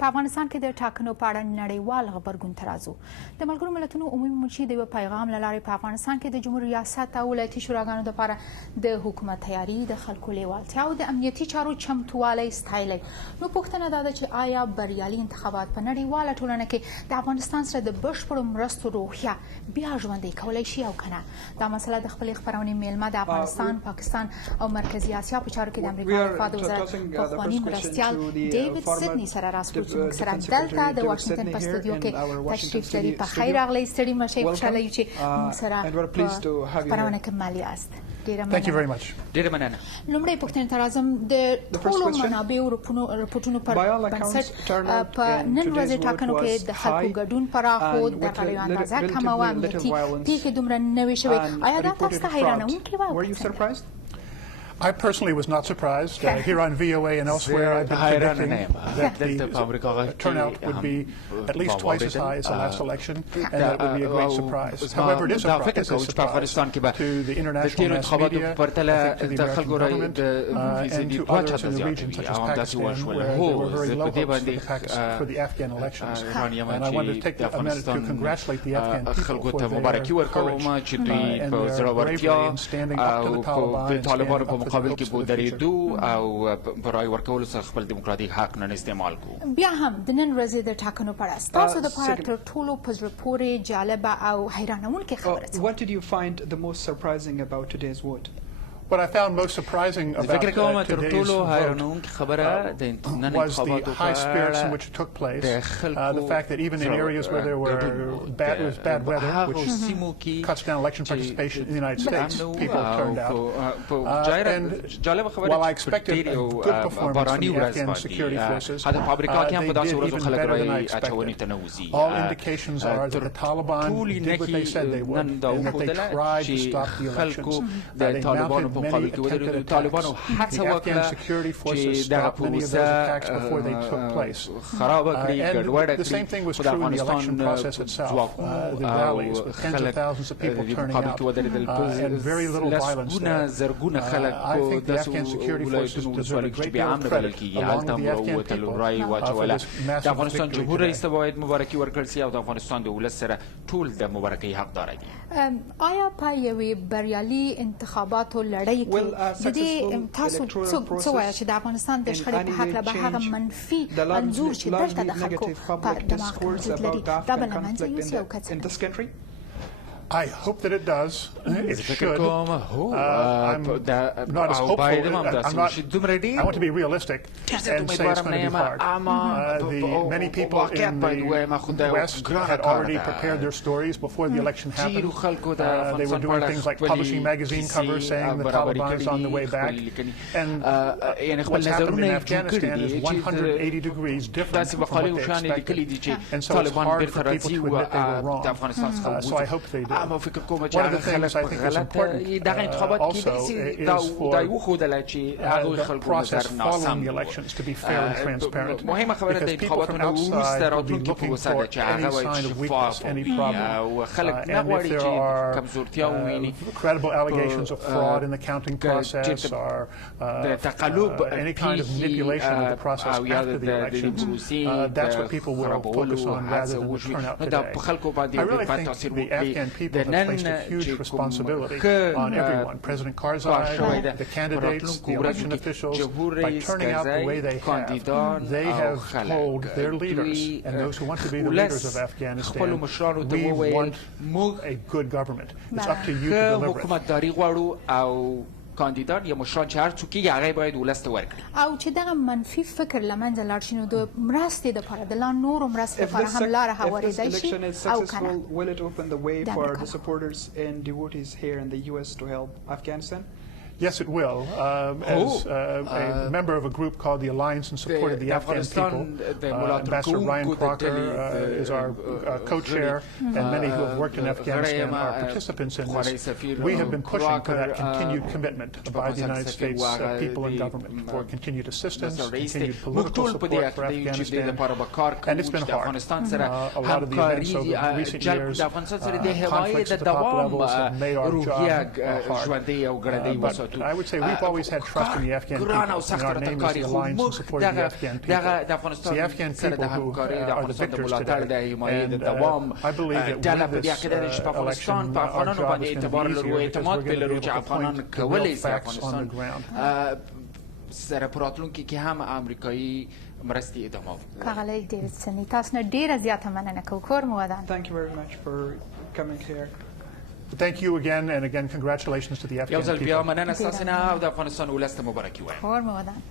په افغانستان کې د ټاکنو په اړه نړیوال غبرګون ته راځو. د ملګرو ملتونو عمومي منشي د یو پیغام له لارې په افغانستان کې د جمهوریت ریاست او ولایتي شوراګانو لپاره د حکومت تیاری د خلکو لیوالتیا او د امنیتي چارو چمتووالی ستایلی. نو پوښتنه دا ده چې آیا بریالي انتخابات په نړیواله ټولنه کې د افغانستان سره د بشپړو مرستو روحیه بیا ژوندی کولی شي او که نه؟ دا مسله د خپلې خپرونې میلمه د افغانستان، پاکستان او مرکزي اسیا په چارو کې د امریکا دفاع د وزارت پخواني مرستیال ډیوډ سیدني سره راستو چې سره دلته د واشنگټن په استودیو کې تشریف لري. په خیر راغلی ستړي مشئ، خوشحاله یو چې موږ سره په خپرونه کې مال یاست. Thank you very much. ډیره مننه. لومړی پوښتنې ته راځم. د ټولو منابعو رپورټونو پر بنسټ په نن ورځې ټاکنو کې د خلکو ګډون پراخ و، د غلیو اندازه کمه وه، امنیتي پیښې دومره نوې شوې. آیا دا تاسو ته حیرانوونکې وه؟ I personally was not surprised. Here on VOA and elsewhere, I've been predicting that the turnout would be at least twice as high as the last election, and that it would be a great surprise. However, it is a surprise to the international mass media, I think to the American government, and to others in the region such as Pakistan, where there were very low hopes for the Afghan elections. And I wanted to take a minute to congratulate the Afghan people for their courage and their bravery in standing up to the Taliban and مقابل کې بودرېدو او برای ورکولو څخه خپل دیموکراتیک حق نن استعمال کو. بیا هم د نن ورځې د ټاکنو په اړه ستاسو دپاره تر ټولو په زړه پورې جالبه او حیرانوونکې خبره څه؟ What did you find the most surprising about today's vote? What I found most surprising about today's vote was the high spirits in which it took place. The fact that even in areas where there was bad weather, which cuts down election participation in the United States, people turned out. And while I expected a good performance from the Afghan security forces, they did even better than I expected. All indications are that the Taliban did what they said they would, and that they tried to stop the elections. They mounted many attempted attacks. The Afghan security forces stopped many of those attacks before they took place. And the same thing was true in the election process itself. The rallies with tens of thousands of people turning out, and very little violence there. I think the Afghan security forces deserve a great deal of credit, along with the Afghan people, for this massive victory today. آیا په یوې بریالي انتخاباتو لړۍ کې د دې تاسو څه وایئ چې د افغانستان د شخړې په هکله به هغه منفي انځور چې دلته د خلکو په دماغ کې وجود لري دا به له منځه یوسي او که څه؟ I hope that it does. It should. I'm not as hopeful. I want to be realistic and say it's going to be hard. Many people in the West had already prepared their stories before the election happened. They were doing things like publishing magazine covers saying the Taliban is on the way back. And what's happened in Afghanistan is 180 degrees different from what they expected. And so it's hard for people to admit they were wrong. So I hope they do. One of the things I think is important also is for the process following the elections to be fair and transparent. Because people from outside will be looking for any sign of weakness, any problem. And if there are credible allegations of fraud in the counting process or any kind of manipulation of the process after the elections, that's what people will focus on rather than the turnout today. I really think the Afghan people have placed a huge responsibility on everyone. President Karzai, the candidates, the election officials, by turning out the way they have told their leaders and those who want to be the leaders of Afghanistan, we want a good government. It's up to you to deliver it. کاندیدان یا مشران چې هر څوک یې هغه باید ولس ته ورکړي او چې دغه منفي فکر له منځه لاړ شي نو د مرستې دپاره د لا نورو مرستې لپاره هم لاره هوارېدی شي او که نه will it open the way for the supporters and devotees here in the US to help Afghanistan? Yes, it will. As a member of a group called the Alliance in Support of the Afghan People, Ambassador Ryan Crocker is our co-chair, and many who have worked in Afghanistan are participants in this. We have been pushing for that continued commitment by the United States people and government for continued assistance, continued political support for Afghanistan, and it's been hard. A lot of the events over recent years, conflicts at the top levels have made our job hard. I would say we've always had trust in the Afghan people. And our name is the Alliance in support of the Afghan people. It's the Afghan people who are the victors today. And I believe that with this election, our job is going to be easier because we're going to be able to point to real facts on the ground. سره پراتلونکي کې هم امریکایي مرستې ادامه وکړي. ښاغلی ډیویډسن تاسو نه ډیره زیاته مننه کوو. کور مو ودان. Thank you very much for coming here. Thank you again, and again, congratulations to the Afghan people. یو ځل بیا مننه ستاسو نه او د افغانستان ولس ته مبارکي وایم. کور مو ودان.